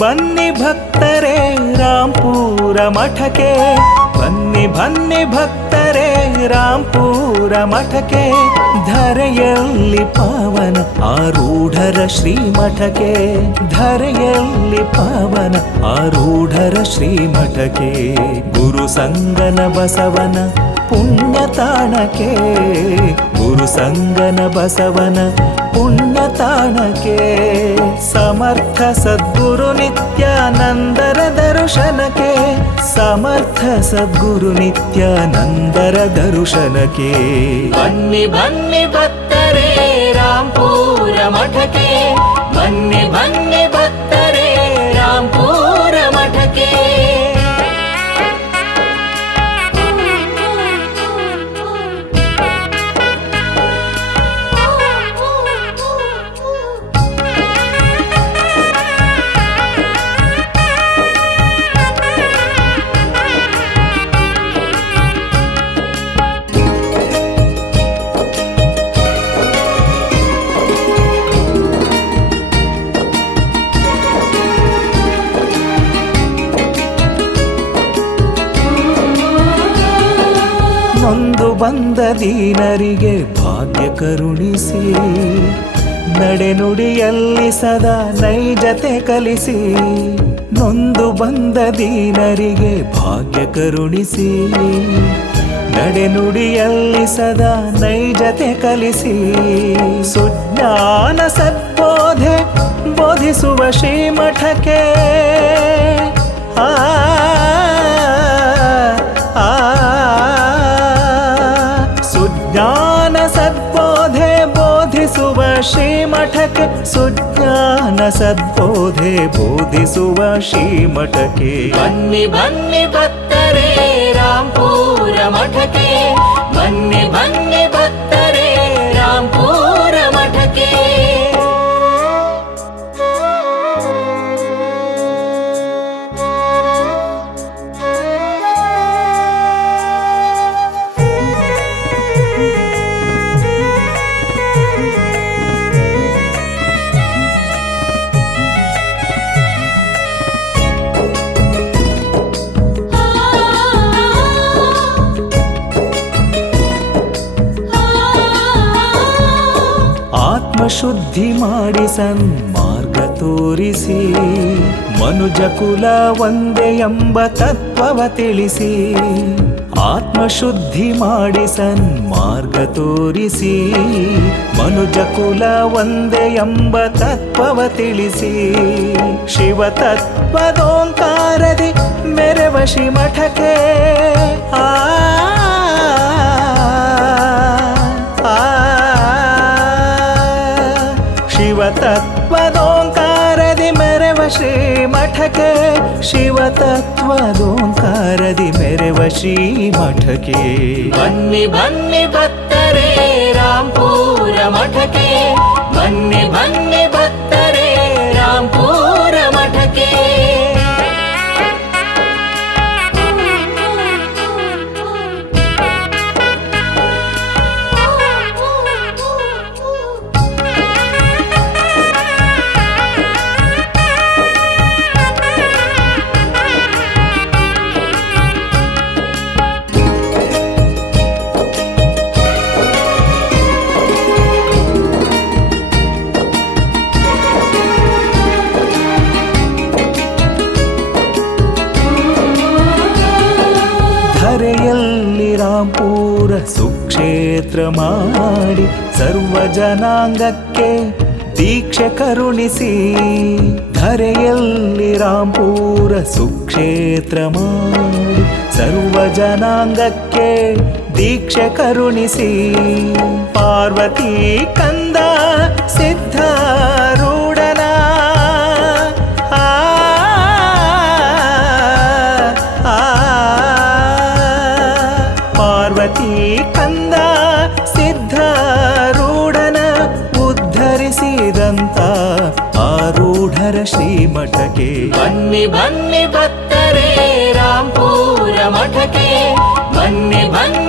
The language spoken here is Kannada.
ಬನ್ನಿ ಭಕ್ತರೇ ರಾಂಪುರ ಮಠಕ್ಕೆ, ಬನ್ನಿ ಬನ್ನಿ ಭಕ್ತರೇ ರಾಂಪುರ ಮಠಕ್ಕೆ, ಧರೆಯಲ್ಲಿ ಪಾವನ ಆರೂಢರ ಶ್ರೀಮಠಕ್ಕೆ, ಧರೆಯಲ್ಲಿ ಪಾವನ ಆರೂಢರ ಶ್ರೀಮಠಕ್ಕೆ, ಗುರು ಸಂಗನ ಬಸವನ ಪುಣ್ಯ ತಾಣಕ್ಕೆ, ಗುರು ಸಂಗನ ಬಸವನ ಪುಣ್ಯ ತಾಣಕ್ಕೆ, ಸಮರ್ಥ ಸದ್ಗುರು ನಿತ್ಯಾನಂದರ ದರ್ಶನಕ್ಕೆ, ಸಮರ್ಥ ಸದ್ಗುರು ನಿತ್ಯಾನಂದರ ದರ್ಶನಕ್ಕೆ. ಬನ್ನಿ ಬನ್ನಿ ಭಕ್ತರೇ ರಾಂಪುರ ಮಠಕ್ಕೆ, ಬನ್ನಿ ಬನ್ನಿ ಭಕ್ತರೇ ರಾಂಪುರ ಮಠಕ್ಕೆ. ನೊಂದು ಬಂದ ದೀನರಿಗೆ ಭಾಗ್ಯ ಕರುಣಿಸಿ, ನಡೆನುಡಿಯಲ್ಲಿ ಸದಾ ನೈಜತೆ ಕಲಿಸಿ, ನೊಂದು ಬಂದ ದೀನರಿಗೆ ಭಾಗ್ಯ ಕರುಣಿಸಿ, ನಡೆನುಡಿಯಲ್ಲಿ ಸದಾ ನೈಜತೆ ಕಲಿಸಿ, ಸುಜ್ಞಾನ ಸದ್ಬೋಧೆ ಬೋಧಿಸುವ ಶ್ರೀಮಠಕ್ಕೆ, ಸುಜ್ಞಾನ ಸದ್ಬೋಧೆ ಬೋಧಿಸುವ ಶ್ರೀಮಠಕ್ಕೆ, ಸುಜ್ಞಾನ ಸದ್ಬೋಧೆ ಬೋಧಿಸುವ ಶ್ರೀಮಠಕ್ಕೆ. ಬನ್ನಿ ಬನ್ನಿ ಭಕ್ತರೇ ರಾಂಪುರ ಮಠಕ್ಕೆ, ಬನ್ನಿ ಬನ್ನಿ ಭಕ್ತರೇ ರಾಂಪುರ ಮಠಕ್ಕೆ. ಶುದ್ಧಿ ಮಾಡಿ ಸನ್ಮಾರ್ಗ ತೋರಿಸಿ, ಮನುಜ ಕುಲ ಒಂದೇ ಎಂಬ ತತ್ವವ ತಿಳಿಸಿ, ಆತ್ಮಶುದ್ಧಿ ಮಾಡಿ ಸನ್ಮಾರ್ಗ ತೋರಿಸಿ, ಮನುಜ ಕುಲ ಒಂದೇ ಎಂಬ ತತ್ವವ ತಿಳಿಸಿ, ಶಿವ ತತ್ವದೋಂಕಾರದಿ ಮೆರವ ಶ್ರೀಮಠಕ್ಕೆ, ಶಿವ ತತ್ವದೋಂಕಾರದಿ ಮೆರವ ಶ್ರೀಮಠಕ್ಕೆ, ಶಿವ ತತ್ವದೋಂಕಾರದಿ ಮೆರವ ಶ್ರೀಮಠಕ್ಕೆ. ಬನ್ನಿ ಬನ್ನಿ ಭಕ್ತರೇ ರಾಂಪುರ ಮಠಕ್ಕೆ, ಬನ್ನಿ ಬನ್ನಿ ಭಕ್ತರೇ ರಾಂಪುರ ಮಠಕ್ಕೆ. ಧರೆಯಲ್ಲಿ ರಾಂಪುರ ಸುಕ್ಷೇತ್ರ ಮಾಡಿ, ಸರ್ವ ಜನಾಂಗಕ್ಕೆ ದೀಕ್ಷೆ ಕರುಣಿಸಿ, ಧರೆಯಲ್ಲಿ ರಾಂಪುರ ಸುಕ್ಷೇತ್ರ ಮಾಡಿ, ಸರ್ವ ಜನಾಂಗಕ್ಕೆ ದೀಕ್ಷೆ ಕರುಣಿಸಿ, ಪಾರ್ವತಿ ಕಂದ ಸಿದ್ಧಾರೂಢನ ಪಾರ್ವತಿ ಕಂದ ಸಿದ್ಧಾರೂಢನ ಉದ್ಧರಿಸಿದಂತ ಆರೂಢರ ಶ್ರೀಮಠಕ್ಕೆ. ಬನ್ನಿ ಬನ್ನಿ ಭಕ್ತರೇ ರಾಂಪುರ ಮಠಕ್ಕೆ, ಬನ್ನಿ ಬನ್ನಿ